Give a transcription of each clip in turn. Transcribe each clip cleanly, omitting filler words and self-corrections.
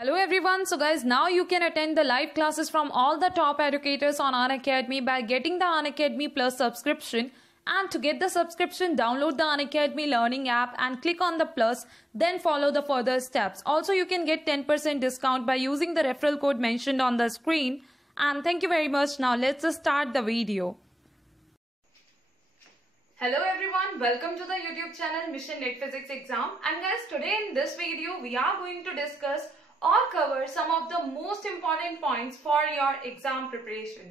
Hello everyone, so guys, now you can attend the live classes from all the top educators on Unacademy by getting the Unacademy Plus subscription. And to get the subscription, download the Unacademy Learning app and click on the plus, then follow the further steps. Also, you can get 10% discount by using the referral code mentioned on the screen. And thank you very much. Now let's just start the video. Hello everyone, welcome to the YouTube channel Mission Net Physics Exam. And guys, today in this video, we are going to discuss or cover some of the most important points for your exam preparation.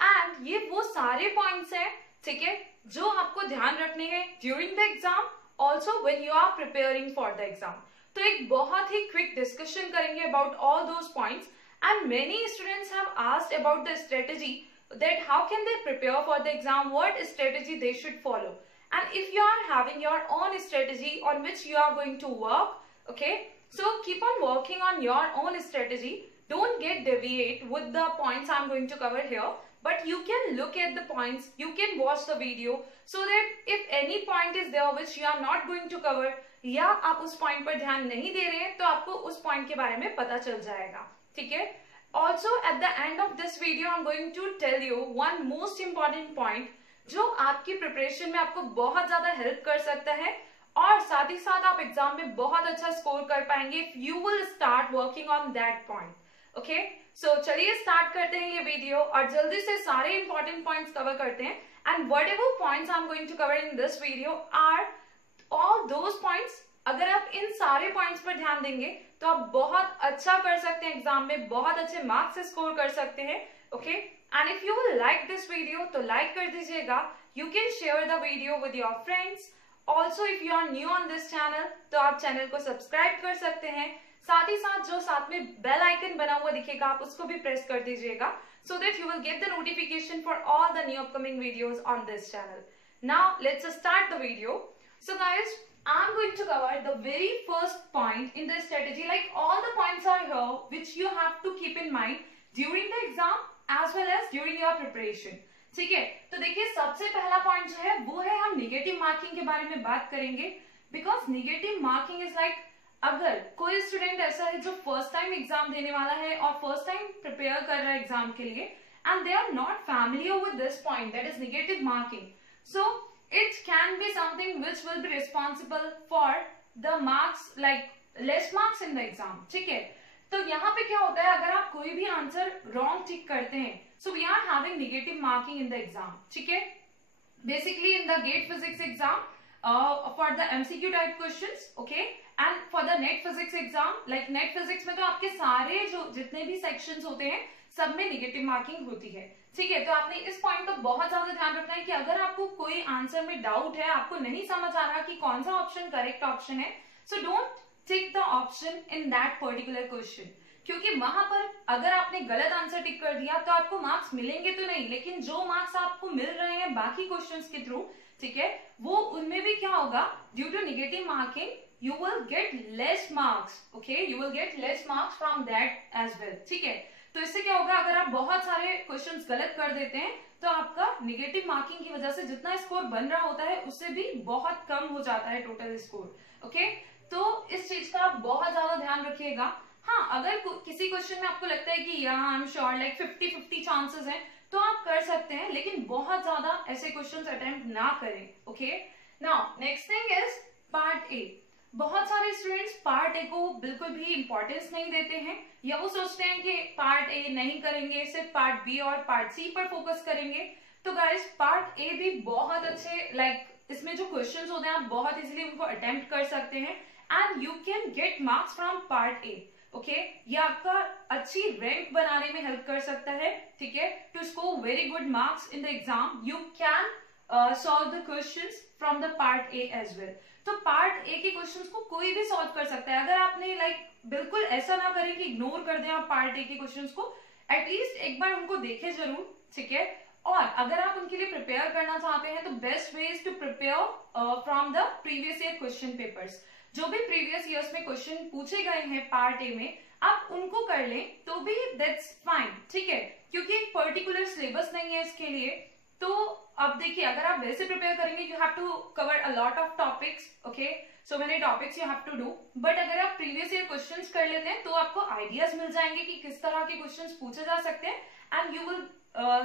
And ये वो सारे points हैं, ठीक है, जो आपको ध्यान रखने हैं during the exam, also when you are preparing for the exam. तो एक बहुत ही quick discussion करेंगे about all those points. And many students have asked about the strategy that how can they prepare for the exam, what strategy they should follow. And if you are having your own strategy on which you are going to work, okay, so keep on working on your own strategy. Don't get deviate with the points I'm going to cover here. But you can look at the points, you can watch the video so that if any point is there which you are not going to cover या आप उस point पर ध्यान नहीं दे रहे हैं तो आपको उस point के बारे में पता चल जाएगा, ठीक है? Also at the end of this video I'm going to tell you one most important point जो आपकी preparation में आपको बहुत ज़्यादा help कर सकता है और साथ ही साथ आप एग्जाम में बहुत अच्छा स्कोर कर पाएंगे if you will start working on that point. Okay? So चलिए स्टार्ट करते हैं ये वीडियो और जल्दी से सारे इंपॉर्टेंट पॉइंट्स कवर करते हैं. And whatever points I'm going to cover in this video are all those points. अगर आप इन सारे पॉइंट्स पर ध्यान देंगे तो आप बहुत अच्छा कर सकते हैं एग्जाम में, बहुत अच्छे मार्क्स से स्कोर कर सकते हैं. Okay, and if you will like this video तो लाइक कर दीजिएगा. You can share the video with your friends. Also if you are new on this channel तो आप चैनल को सब्सक्राइब कर सकते हैं. साथ ही साथ जो साथ में बेल आइकन बना हुआ दिखेगा आप उसको भी प्रेस कर दीजिएगा so that you will get the notification for all the new upcoming videos on this channel. Now let's start the video. So guys, I'm going to cover the very first point in the strategy. Like all the points are here which you have to keep in mind during the exam as well as during your preparation. ठीक है, तो देखिए सबसे पहला point जो है वो है हम निगेटिव मार्किंग के बारे में बात करेंगे. Because negative marking is like अगर कोई स्टूडेंट ऐसा है जो फर्स्ट टाइम एग्जाम देने वाला है और फर्स्ट टाइम प्रिपेयर कर रहा है एग्जाम के लिए and they are not familiar with this point that is negative marking, so it can be something which will be responsible for the marks like less marks in the exam. ठीक है, तो यहाँ पे क्या होता है अगर आप कोई भी आंसर रॉन्ग टिक करते हैं so we are having negative marking in the exam. ठीक है, basically in the GATE physics exam for the MCQ type questions, okay, and for the NET physics exam like NET physics में तो आपके सारे जो जितने भी सेक्शंस होते हैं सब में नेगेटिव मार्किंग होती है. ठीक है, तो आपने इस पॉइंट को बहुत ज्यादा ध्यान रखना है कि अगर आपको कोई आंसर में डाउट है, आपको नहीं समझ आ रहा कि कौन सा ऑप्शन करेक्ट ऑप्शन है, so don't tick the option in that particular question. क्योंकि वहां पर अगर आपने गलत आंसर टिक कर दिया तो आपको मार्क्स मिलेंगे तो नहीं, लेकिन जो मार्क्स आपको मिल रहे हैं बाकी क्वेश्चंस के थ्रू, ठीक है, वो उनमें भी क्या होगा due to negative marking you will get less marks. Okay, you will get less marks from that as well. ठीक है, तो इससे क्या होगा अगर आप बहुत सारे क्वेश्चंस गलत कर देते हैं तो आपका नेगेटिव मार्किंग की वजह से जितना स्कोर बन रहा होता है उससे भी बहुत कम हो जाता है टोटल स्कोर. ओके, तो इस चीज का आप बहुत ज्यादा ध्यान रखिएगा. हाँ, अगर किसी क्वेश्चन में आपको लगता है कि यहाँ I am sure like 50-50 chances हैं तो आप कर सकते हैं, लेकिन बहुत ज्यादा ऐसे क्वेश्चंस अटेम्प्ट ना करें. Okay, now next thing is part A. बहुत सारे स्टूडेंट्स पार्ट ए को बिल्कुल भी इंपॉर्टेंस नहीं देते हैं या वो सोचते हैं कि पार्ट ए नहीं करेंगे, सिर्फ पार्ट बी और पार्ट सी पर फोकस करेंगे. तो गाइस पार्ट ए भी बहुत अच्छे लाइक इसमें जो क्वेश्चंस होते हैं आप बहुत इजीली उनको अटेम्प्ट कर सकते हैं and you can get marks from part A. Okay, ये आपका अच्छी रैंक बनाने में हेल्प कर सकता है. ठीक है, to score very good marks in the exam you can solve the questions from the part A as well. तो पार्ट ए के क्वेश्चंस को कोई भी सॉल्व कर सकता है. अगर आपने लाइक बिल्कुल ऐसा ना करें कि इग्नोर कर दें आप पार्ट ए के क्वेश्चंस को, एटलीस्ट एक बार उनको देखें जरूर. ठीक है, और अगर आप उनके लिए प्रिपेयर करना चाहते हैं तो best way is to prepare from the previous year question papers. जो भी प्रीवियस ईयर्स में क्वेश्चन पूछे गए हैं पार्ट ए में आप उनको कर लें तो भी दैट्स फाइन. ठीक है, क्योंकि एक पर्टिकुलर सिलेबस नहीं है इसके लिए. तो अब देखिए अगर आप वैसे प्रिपेयर करेंगे you have to cover a lot of topics. Okay, so many topics you have to do, but अगर आप प्रीवियस ईयर क्वेश्चंस कर लेते हैं तो आपको आइडियाज मिल जाएंगे कि किस तरह के क्वेश्चंस पूछे जा सकते हैं, and you will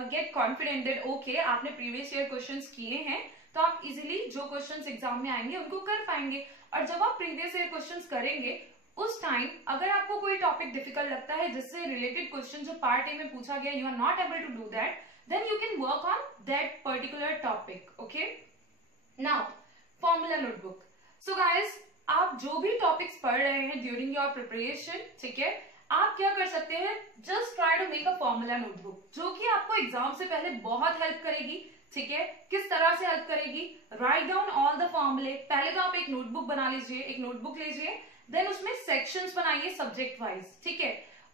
gate confident that okay आपने प्रीवियस ईयर क्वेश्चंस किए हैं तो आप इजीली जो क्वेश्चंस एग्जाम में आएंगे उनको कर पाएंगे। और जब आप प्रीवियस ईयर क्वेश्चंस करेंगे उस टाइम अगर आपको कोई टॉपिक डिफिकल्ट लगता है जिससे रिलेटेड क्वेश्चन जो पार्ट ए में पूछा गया you are not able to do that, then you can work on that particular topic. Okay, now formula notebook. So guys, आप जो भी टॉपिक्स पढ़ रहे हैं ड्यूरिंग योर प्रिपरेशन, ठीक है, आप क्या कर सकते हैं, just try to make a formula notebook जो कि आपको एग्जाम से पहले बहुत हेल्प करेगी। ठीक है, किस तरह से हेल्प करेगी, राइट डाउन ऑल द फॉर्मूले। पहले तो आप एक नोटबुक बना लीजिए, एक नोटबुक लीजिए, देन उसमें सेक्शंस बनाइए सब्जेक्ट वाइज। ठीक है,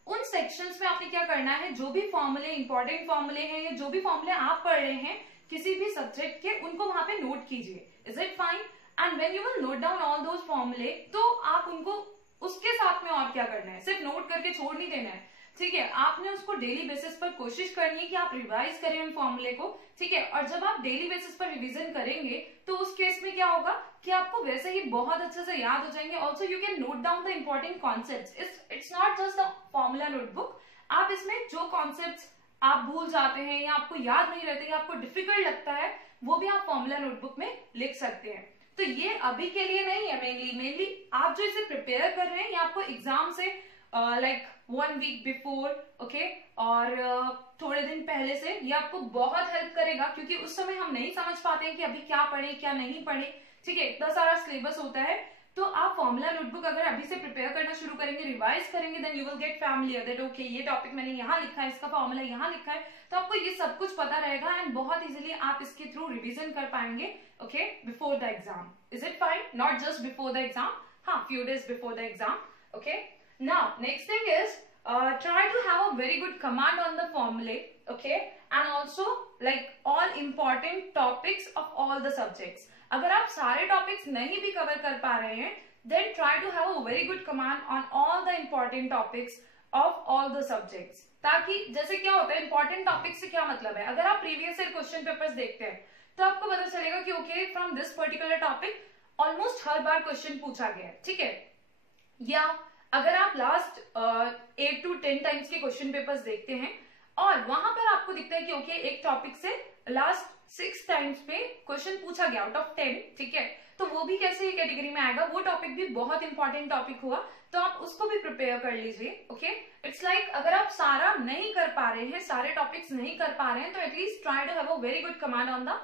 उन सेक्शंस में आपने क्या करना है, जो भी फॉर्मूले इंपॉर्टेंट फॉर्मूले हैं या जो भी फॉर्मूले आप पढ़ रहे हैं किसी भी सब्जेक्ट के, उनको वहां पे नोट कीजिए। Is it fine? And when you will note down all those फॉर्मूले, तो आप उनको उसके साथ में और क्या करना है, सिर्फ नोट करके छोड़ नहीं देना है। ठीक है, आपने उसको डेली बेसिस पर कोशिश करनी है कि आप रिवाइज करें उन फॉर्मूले को। ठीक है, और जब आप डेली बेसिस पर रिवीजन करेंगे तो उस केस में क्या होगा कि आपको वैसे ही बहुत अच्छे से याद हो जाएंगे। Also you can note down the important concepts. It's not just the formula notebook, आप इसमें जो कॉन्सेप्ट्स आप भूल जाते हैं या आपको याद नहीं रहते या आपको डिफिकल्ट लगता है वो भी आप फॉर्मूला नोटबुक में लिख सकते हैं। तो ये अभी के लिए नहीं है, मेनली आप जो इसे प्रिपेयर कर रहे हैं ये आपको एग्जाम से लाइक 1 वीक बिफोर, ओके, और थोड़े दिन पहले से ये आपको बहुत हेल्प करेगा, क्योंकि उस समय हम नहीं समझ पाते हैं कि अभी क्या पढ़े क्या नहीं पढ़े। ठीक है, इतना सारा सिलेबस होता है, तो आप फॉर्मूला नोटबुक अगर अभी से प्रिपेयर करना शुरू करेंगे, रिवाइज करेंगे, then you will get familiar that okay ये टॉपिक मैंने यहाँ लिखा है, इसका फॉर्मूला यहाँ लिखा है, तो आपको ये सब कुछ पता रहेगा एंड बहुत इजीली आप इसके थ्रू रिवीजन कर पाएंगे। Okay, before the exam. Is it fine? Not just before the exam, हाँ, few days before the exam. Okay, now next thing is try to have a very good command on the formulae, okay, and also like all important topics of all the subjects. अगर आप सारे topics नहीं भी cover कर पा रहे हैं, then try to have a very good command on all the important topics of all the subjects. ताकि जैसे क्या होता है, important topics से क्या मतलब है, अगर आप प्रीवियस ईयर क्वेश्चन पेपर्स देखते हैं तो आपको पता चलेगा कि okay from this particular topic almost her bar question पूछा गया है। ठीक है, या अगर आप लास्ट 8 to 10 टाइम्स के क्वेश्चन पेपर्स देखते हैं और वहां पर आपको दिखता है कि ओके एक टॉपिक से लास्ट 6 टाइम्स पे क्वेश्चन पूछा गया आउट ऑफ 10, ठीक है, तो वो भी कैसे ही कैटेगरी में आएगा, वो टॉपिक भी बहुत इंपॉर्टेंट टॉपिक हुआ, तो आप उसको भी प्रिपेयर कर लीजिए। ओके, इट्स लाइक अगर आप सारा नहीं कर पा रहे हैं, सारे टॉपिक्स नहीं कर पा रहे हैं, तो at least try to have a very good command on the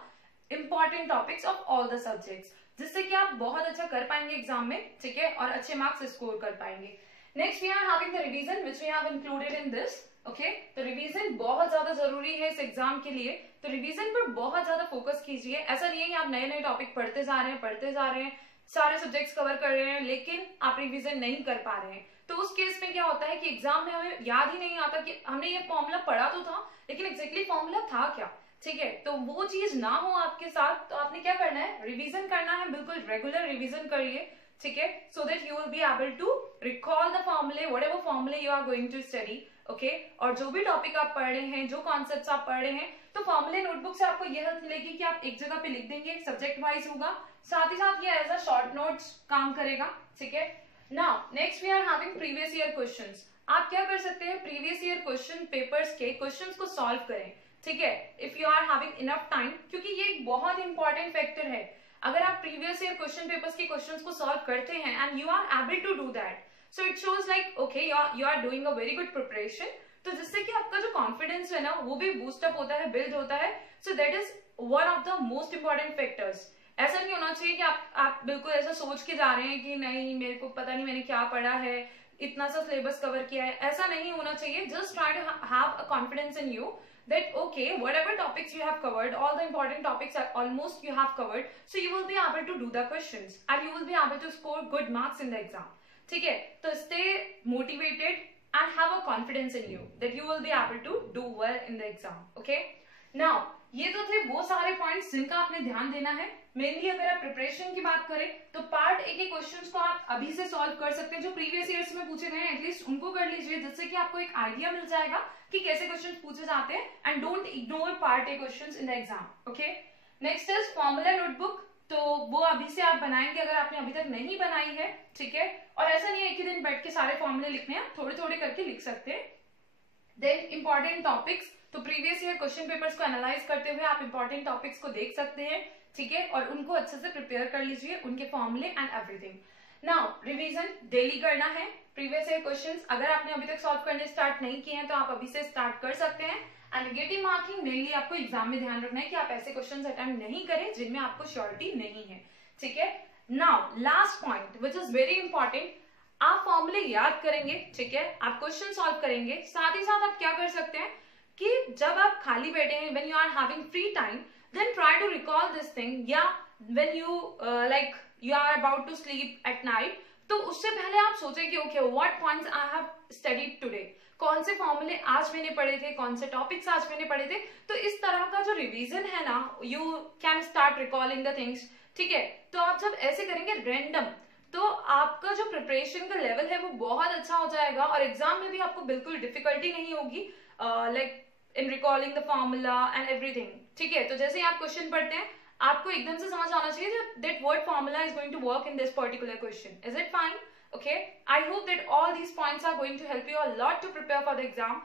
important topics of all the subjects, जिससे कि आप बहुत अच्छा कर पाएंगे एग्जाम में। ठीक है, और अच्छे मार्क्स स्कोर कर पाएंगे। Next we are having the revision which we have included in this. Okay, तो रिवीजन बहुत ज्यादा जरूरी है इस एग्जाम के लिए, तो रिवीजन पर बहुत ज्यादा फोकस कीजिए। ऐसा नहीं है कि आप नए नए टॉपिक पढ़ते जा रहे हैं, सारे सब्जेक्ट्स कवर कर रहे हैं, लेकिन आप रिवीजन नहीं कर पा रहे हैं, तो उस केस में क्या होता है कि एग्जाम में हमें याद ही नहीं आता कि हमने ये फॉर्मूला पढ़ा तो था, लेकिन एग्जैक्टली फॉर्मूला था क्या। ठीक है, तो वो चीज ना हो आपके साथ, तो आपने क्या करना है, रिवीजन करना है, बिल्कुल रेगुलर रिवीजन करिए। ठीक है, so that you will be able to recall the फॉर्मूले, व्हाटएवर फॉर्मूले you are going to study. Okay, और जो भी टॉपिक आप पढ़ रहे हैं, जो कॉन्सेप्ट्स आप पढ़ रहे हैं, तो फॉर्मूले नोटबुक से आपको यह हेल्प मिलेगी कि आप एक जगह पे लिख देंगे, सब्जेक्ट वाइज होगा, साथ ही साथ ये एज अ शॉर्ट नोट्स काम करेगा। ठीक है, now next we are having previous year questions. आप क्या कर सकते हैं, प्रीवियस ईयर क्वेश्चन पेपर्स के क्वेश्चंस को सॉल्व करें। ठीक है, if you are having enough time, क्योंकि ये एक बहुत इंपॉर्टेंट फैक्टर है। अगर आप प्रीवियस ईयर क्वेश्चन पेपर्स के क्वेश्चंस को सॉल्व करते हैं and you are able to do that, so it shows like okay you are doing a very good preparation, तो जिससे कि आपका जो कॉन्फिडेंस है ना वो भी बूस्टअप होता है, बिल्ड होता है। So that is one of the most important factors. ऐसा नहीं होना चाहिए कि आप बिल्कुल ऐसा सोच के जा रहे हैं कि नहीं मेरे को पता नहीं मैंने क्या पढ़ा है, इतना सा सिलेबस कवर किया है, ऐसा नहीं होना चाहिए। Just try to have a confidence in you that okay whatever topics you have covered, all the important topics are almost you have covered, so you will be able to do the questions and you will be able to score good marks in the exam. ठीक है, तो stay motivated and have a confidence in you that you will be able to do well in the exam. Okay, now ये तो थे वो सारे points जिनका आपने ध्यान देना है। मेनली अगर आप प्रिपरेशन की बात करें तो पार्ट ए के क्वेश्चंस को आप अभी से सॉल्व कर सकते हैं, जो प्रीवियस ईयर्स में पूछे गए हैं एटलीस्ट उनको कर लीजिए, जिससे कि आपको एक आइडिया मिल जाएगा कि कैसे क्वेश्चन पूछे जाते हैं। And don't ignore part A questions in the exam. Okay, next is formula notebook. तो वो अभी से आप बनाएंगे अगर आपने अभी तक नहीं बनाई है, ठीक है। और ऐसा नहीं है एक ही दिन बैठ के सारे फॉर्मूले लिखने हैं, थोड़े थोड़े करके लिख सकते हैं। देन इंपॉर्टेंट टॉपिक्स, तो प्रीवियस ईयर क्वेश्चन पेपर्स को एनालाइज करते हुए आप इंपॉर्टेंट टॉपिक्स को देख सकते हैं, ठीक है, और उनको अच्छे से प्रिपेयर कर लीजिए, उनके फॉर्मूले and everything. Now revision daily करना है प्रीवियस ईयर क्वेश्चंस। अगर आपने अभी तक सॉल्व करने स्टार्ट नहीं किए हैं तो आप अभी से स्टार्ट कर सकते हैं। एंड नेगेटिव मार्किंग मेनली आपको एग्जाम में ध्यान रखना है कि आप ऐसे क्वेश्चंस अटेम्प्ट नहीं करें जिनमें आपको श्योरिटी नहीं है, ठीक है। Now last point which is very important, आप फॉर्मूले याद करेंगे, ठीक है, आप क्वेश्चन सॉल्व करेंगे, साथ ही साथ आप क्या कर सकते हैं कि जब आप खाली बैठे हैं, when you are having free time, then try to recall this thing, या when you like you are about to sleep at night, तो उससे पहले आप सोचें कि okay what points I have studied today, कौन से फॉर्मूले आज मैंने पढ़े थे, कौन से टॉपिक्स आज मैंने पढ़े थे। तो इस तरह का जो रिवीजन है ना, you can start recalling the things, ठीक है। तो आप जब ऐसे करेंगे रैंडम, तो आपका जो प्रिपरेशन का लेवल है वो बहुत अच्छा हो जाएगा और एग्जाम में भी आपको बिल्कुल डिफिकल्टी नहीं होगी like in recalling the formula and everything, ठीक है। तो जैसे ही आप क्वेश्चन पढ़ते हैं आपको एकदम से समझ आना चाहिए that what formula is going to work in this particular question. Is it fine? Okay. I hope that all these points are going to help you a lot to prepare for the exam.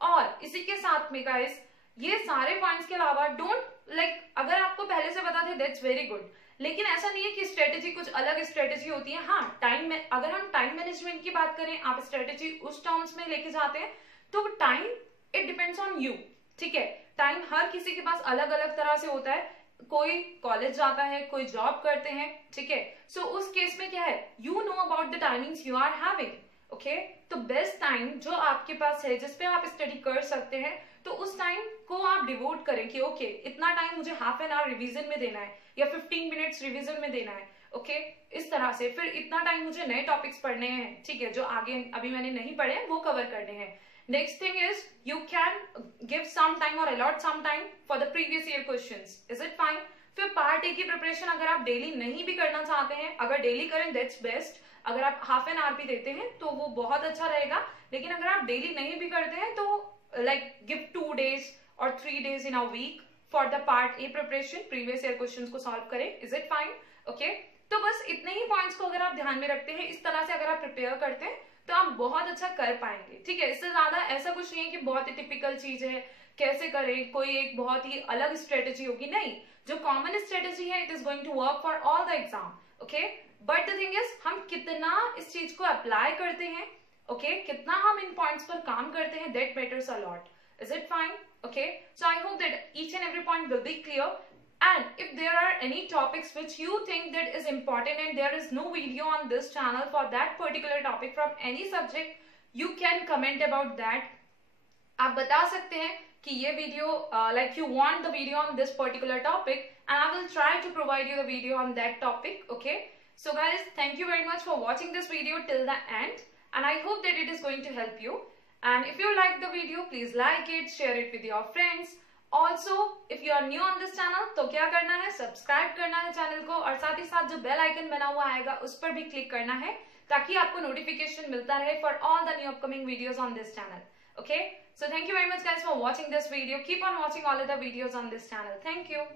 और इसी के साथ में guys, ये सारे points के अलावा don't like अगर आपको पहले से पता थे दैट्स वेरी गुड, लेकिन ऐसा नहीं है कि स्ट्रेटेजी कुछ अलग स्ट्रेटेजी होती है। हाँ, टाइम में अगर हम टाइम मैनेजमेंट की बात करें, आप स्ट्रेटेजी उस टर्म्स में लेके जाते हैं, तो time it depends on you, ठीक है। टाइम हर किसी के पास अलग अलग तरह से होता है, कोई कॉलेज जाता है, कोई जॉब करते हैं, ठीक है। सो उस केस में क्या है, you know about the timings you are having, okay. तो बेस्ट टाइम जो आपके पास है जिसपे आप स्टडी कर सकते हैं, तो उस टाइम को आप डिवोट करें कि ओके इतना टाइम मुझे हाफ एन आवर रिवीजन में देना है या 15 मिनट्स रिवीजन में देना है, ओके। इस तरह से फिर इतना टाइम मुझे नए टॉपिक्स पढ़ने हैं, ठीक है, जो आगे अभी मैंने नहीं पढ़े वो कवर करने हैं। Next thing is you can give some time or allot some time for the previous year questions. Is it fine? फिर पार्ट ए की प्रिपरेशन अगर आप डेली नहीं भी करना चाहते हैं, अगर डेली करें दैट्स बेस्ट। अगर आप हाफ एन आवर भी देते हैं तो वो बहुत अच्छा रहेगा, लेकिन अगर आप डेली नहीं भी करते हैं तो लाइक गिव 2 days और 3 days in a week for the part A preparation, previous year questions को सॉल्व करें। Is it fine? Okay? तो बस इतने ही पॉइंट्स को अगर आप ध्यान में रखते हैं, इस तरह से अगर आप प्रिपेयर करते हैं तो आप बहुत अच्छा कर पाएंगे, ठीक है। इससे ज्यादा ऐसा कुछ नहीं है कि बहुत ही टिपिकल चीज है कैसे करें, कोई एक बहुत ही अलग स्ट्रेटेजी होगी, नहीं। जो कॉमन स्ट्रेटेजी है it is going to work for all the exam, okay. But the thing is हम कितना इस चीज को अप्लाई करते हैं, ओके, कितना हम इन पॉइंट्स पर काम करते हैं, that matters a lot. Is it fine? Okay, so I hope that each and every point will be clear, and if there are any topics which you think that is important and there is no video on this channel for that particular topic from any subject, you can comment about that. आप बता सकते हैं कि ये video like you want the video on this particular topic and I will try to provide you the video on that topic, okay. So guys, thank you very much for watching this video till the end and I hope that it is going to help you. And if you like the video, please like it, share it with your friends. Also, if you are new on this channel, तो क्या करना है, subscribe करना है channel को और साथ ही साथ जो बेल आइकन बना हुआ आएगा उस पर भी क्लिक करना है ताकि आपको नोटिफिकेशन मिलता रहे for all the new upcoming videos on this channel. Okay? So thank you very much guys for watching this video. Keep on watching all other videos on this channel. Thank you.